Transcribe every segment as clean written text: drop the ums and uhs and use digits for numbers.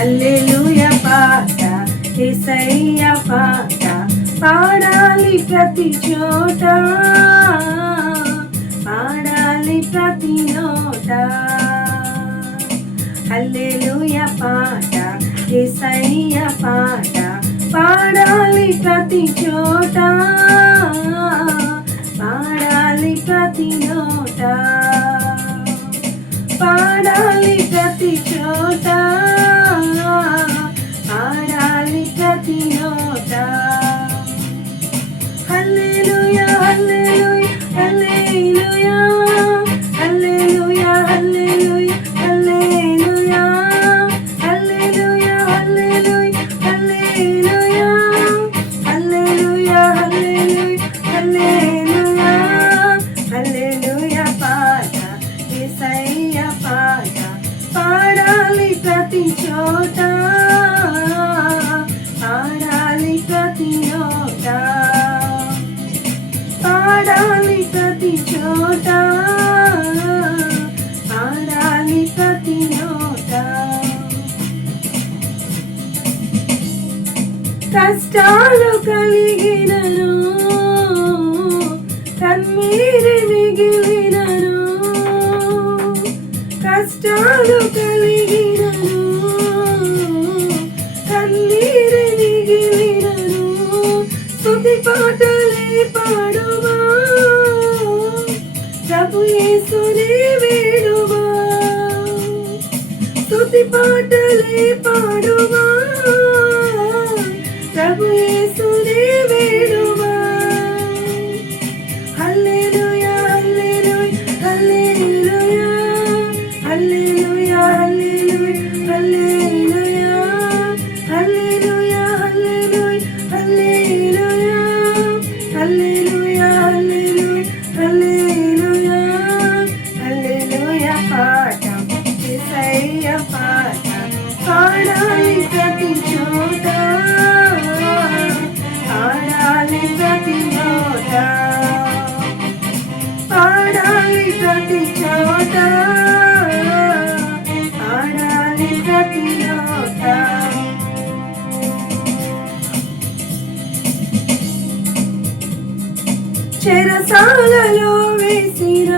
హల్లెలూయా పాట, యేసయ్య పాట పాడాలి ప్రతి చోట, పాడాలి ప్రతి నోట. హల్లెలూయా పాట, యేసయ్య పాట పాడాలి ప్రతి చోట, పాడాలి ప్రతి నోట, పాడాలి ప్రతి చోట, పాడాలి ప్రతి నోట. హల్లెలూయా హల్లెలూయా హల్లెలూయా హల్లెలూయా హల్లెలూయా హల్లెలూయా హల్లెలూయా హల్లెలూయా హల్లెలూయా హల్లెలూయా హల్లెలూయా హల్లెలూయా పాట, యేసయ్య పాట పాడాలి ప్రతి చోట, పాడాలి ప్రతి నోట, పాడాలి ప్రతి చోట, పాడాలి ప్రతి నోట. కష్టాలు కలిగినను, కన్నీరు మిగిలినను, కష్టాలు కలిగినను, కన్నీరు మిగిలినను, స్తుతి పాటలే పాడుమా, ప్రభు యేసునే వేడుమా, స్తుతి పాటలే పాడుమా, ప్రభు యేసునే వేడుమా. హల్లెలూయా హల్లెలూయా హల్లెలూయా హల్లెలూయా హల్లెలూయా హల్లెలూయా హల్లెలూయా హల్లెలూయా హల్లెలూయా హల్లెలూయా పాట, యేసయ్య పాట పాడాలి ప్రతి చోట, పాడాలి ప్రతి నోట, పాడాలి ప్రతి చోట, పాడాలి ప్రతి నోట. చెరసాలలో వేసిన,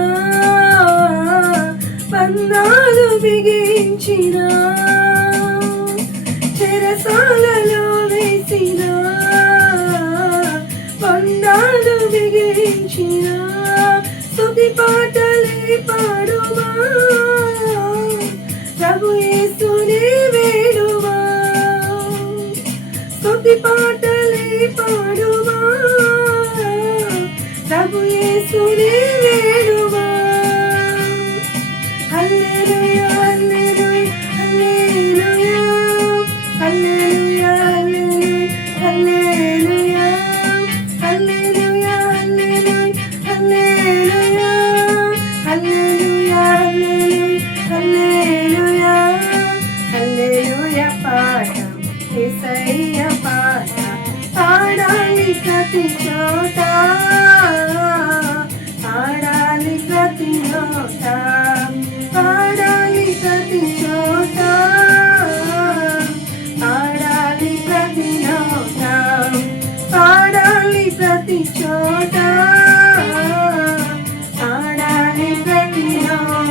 బంధాలు బిగించిన, చెరసాలలో వేసిన, బంధాలు బిగించిన, స్తుతి పాటలే పాడుమా, ప్రభు యేసునే వేడుమా, స్తుతి పాటలే పాడుమా, ప్రభు యేసునే వేడుమా. హల్లెలూయా హల్లెలూయా హల్లెలూయా హల్లెలూయా హల్లెలూయా హల్లెలూయా హల్లెలూయా హల్లెలూయా హల్లెలూయా పాట, యేసయ్య పాట పాడాలి ప్రతి చోట, పాడాలి ప్రతి నోట, పాడాలి ప్రతి చోట, పాడాలి ప్రతి నోట, పాడాలి ప్రతి చోట, పాడాలి ప్రతి నోట.